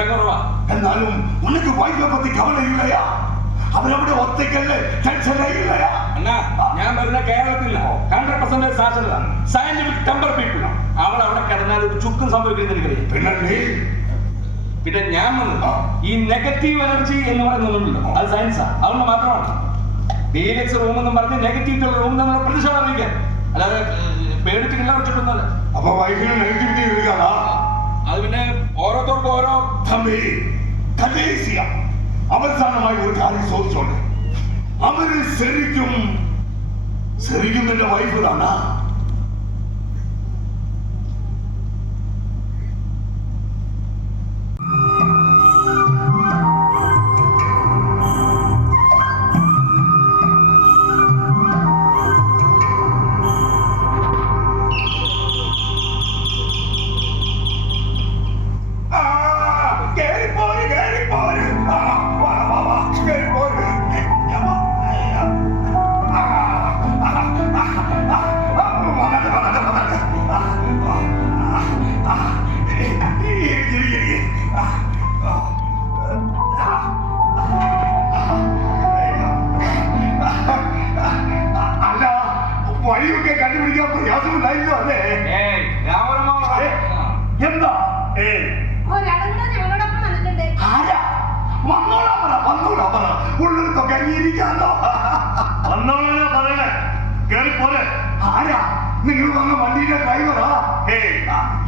വിവരം കുറവാ എന്നാലും ഉനക്ക് വൈഫെ പറ്റി കവല ഇല്ലയാ അവരവിടെ ഒറ്റയ്ക്കല്ലേ ടെൻഷനേ ഇല്ലയാ അണ്ണാ ഞാൻ വരുന്ന കേരളത്തില്ല ഹൺഡ്രഡ് പെർസെന്റ് സാക്ഷരത സയന്റിഫിക് ടെമ്പർ പീപ്പിൾ അവൾ അവിടെ കിടന്നാൽ ഒരു ചുക്കും സംഭവിക്കുന്ന എനിക്കറിയാം പിന്നെ നീ പിന്നെ ഞാൻ വന്നത് ഈ നെഗറ്റീവ് എനർജി എന്ന് പറയുന്നുണ്ടല്ലോ അത് സയൻസാ അതുകൊണ്ട് മാത്രമാണ് ഡീലക്സ് റൂം എന്നും പറഞ്ഞ് നെഗറ്റീവ് റൂം നമ്മൾ പ്രതിഷേധം അറിയിക്കാൻ അല്ലാതെ ഏഹ്, പേടിച്ചിട്ടില്ല വെച്ചിട്ടൊന്നുമല്ല അപ്പൊ വൈഫിന് നെഗറ്റിവിറ്റി இருக்காதா അത് പിന്നെ ഓരോ അവസാനമായി ഒരു കാര്യം ചോദിച്ചോളെ അവർ ശരിക്കും ശരിക്കും നിന്റെ വൈഫ് താനാ പറ ഉള്ളിടത്തൊക്കെ അംഗീകരിക്കാമല്ലോ വന്നോളാ പറയണേ കേറി പോലെ ആരാ? നിങ്ങൾ വന്ന വണ്ടിയുടെ ഡ്രൈവറാ? ഹേ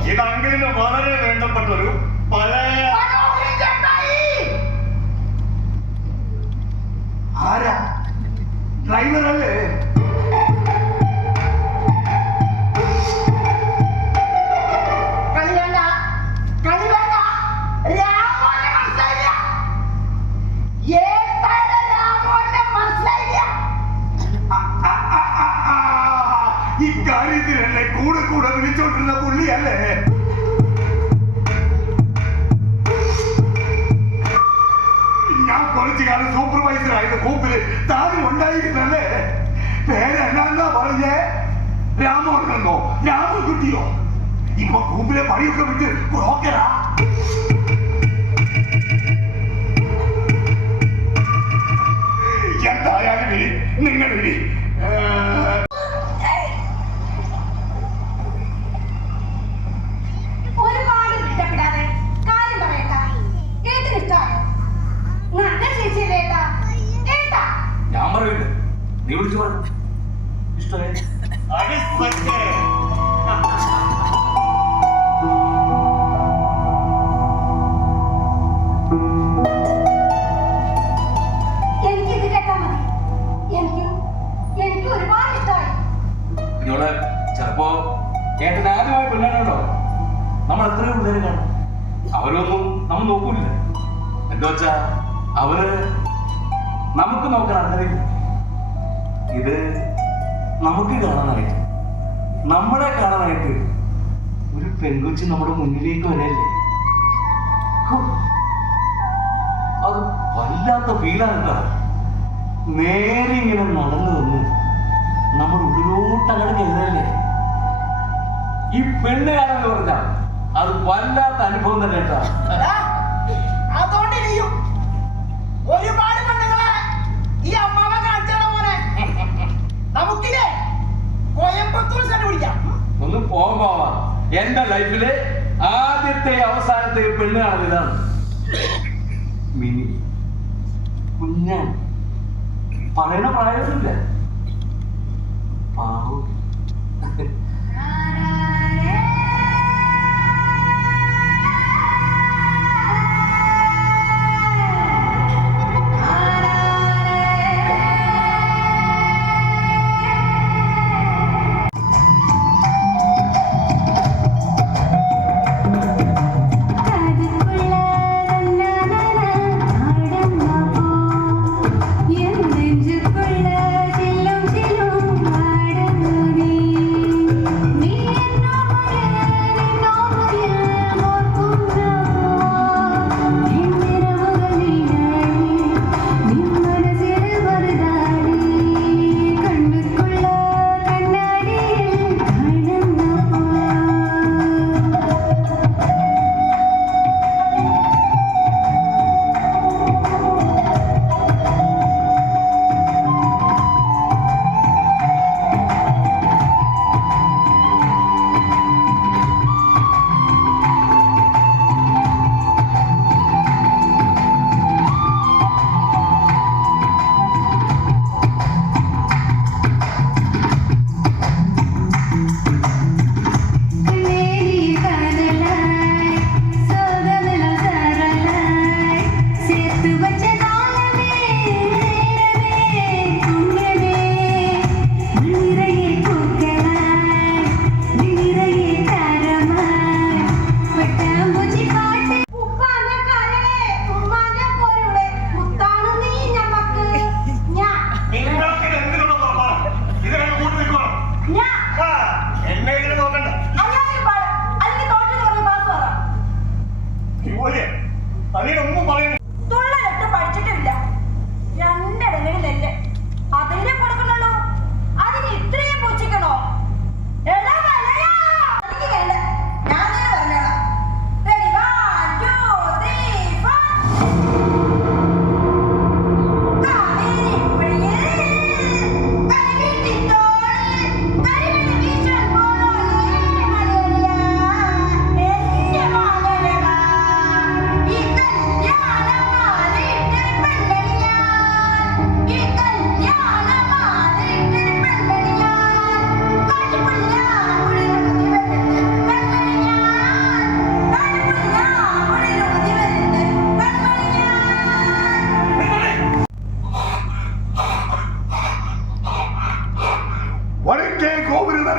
ഇത് അങ്കിളിന് വളരെ വേണ്ടപ്പെട്ടൊരു പഴയ ആരാ? ഡ്രൈവർ അല്ലേ ஞாபகம் குட்டியோ இப்போ கும்பலே மடியுக்க விட்டு புரோக்கரா നമ്മൾ എത്രയോ പിള്ളേര് കാണും. അവരൊന്നും നമ്മൾ നോക്കൂല എന്താ വെച്ചാ അവർ നമുക്ക് നോക്കാൻ അർഹതയില്ല ഇത് നമുക്ക് കാണാനായിട്ട് നമ്മളെ കാണാനായിട്ട് ഒരു പെൺകുച്ചി നമ്മുടെ മുന്നിലേക്ക് വരല്ലേ അത് വല്ലാത്ത ഫീലാണ് കേട്ടോ. നേരെ ഇങ്ങനെ നടന്നു വന്ന് നമ്മുടെ ഉള്ളിലോട്ട് അങ്ങനെ കയറല്ലേ ഈ പെണ്ണ് കാണാന്ന് പറഞ്ഞാൽ അത് വല്ലാത്ത അനുഭവം തന്നെ കേട്ടോ. അതുകൊണ്ട് ഇനിയും ഒരുപാട് പെണ്ണുങ്ങളെ ഈ അമ്മാവൻ കാണിച്ചാണ് മോനെ? നമുക്കില്ലേ കോയമ്പത്തൂർ സ്ഥലം പിടിക്കാം ഒന്ന് പോകുമ്പോ എന്റെ ലൈഫിൽ ആദ്യത്തെ അവസാനത്തെ പെണ്ണ് കാണുന്നത് ഇതാണ്. മിനി. കുഞ്ഞാൻ. പറയണ പ്രായമൊന്നുമില്ല. പാവം.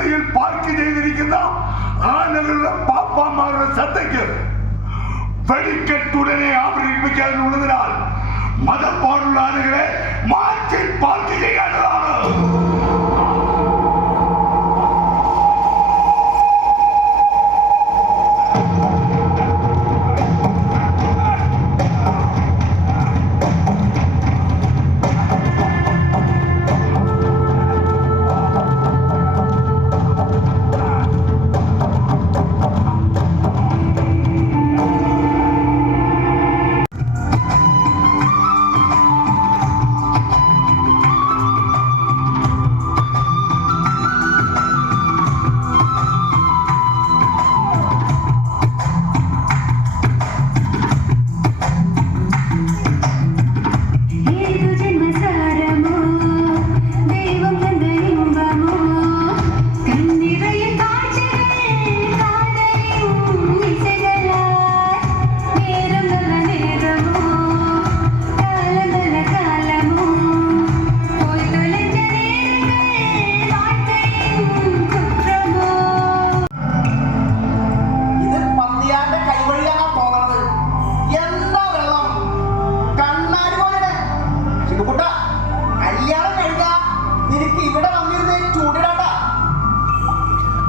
ഗോപുരനടയിൽ പാർക്ക് ചെയ്തിരിക്കുന്ന ആനകളുടെ പാപ്പാമാരുടെ ശ്രദ്ധയ്ക്ക് വെടിക്കെട്ടുടനെ ആവിർഭിക്കാനുള്ളതിനാൽ മതപ്പാടുള്ള ആനകളെ മാറ്റി പാർക്ക് ചെയ്യേണ്ടതാണ് ും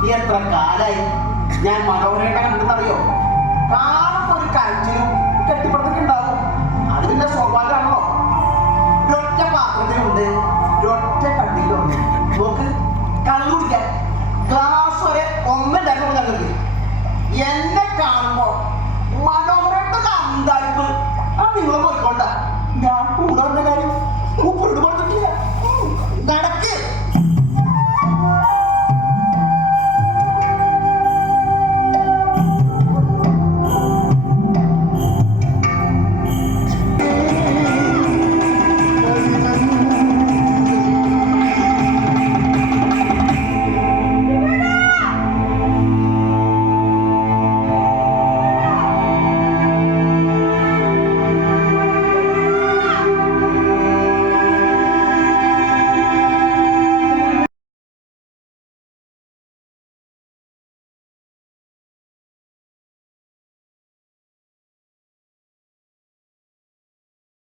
നീ എത്ര കാലായി? ഞാൻ മനോഹരേട്ട കണ്ടെന്നറിയോ കാണുമ്പോൾ ഒരു കാഴ്ചയും കെട്ടിപ്പടുത്തൊക്കെ ഉണ്ടാവും. അത് പിന്നെ സ്വാഭാവികമാണല്ലോ ഒരൊറ്റ പാത്രത്തിലുണ്ട് ഒരൊറ്റ കണ്ടിലുണ്ട് നോക്ക് കള്ളു ഗ്ലാസ് വരെ ഒന്നുണ്ടാക്കുമ്പോൾ ഞങ്ങൾക്ക് എന്നെ കാണുമ്പോ മനോഹരേട്ട അന്തായ്പ് ആ നിങ്ങളെ പോയിക്കൊണ്ടാ.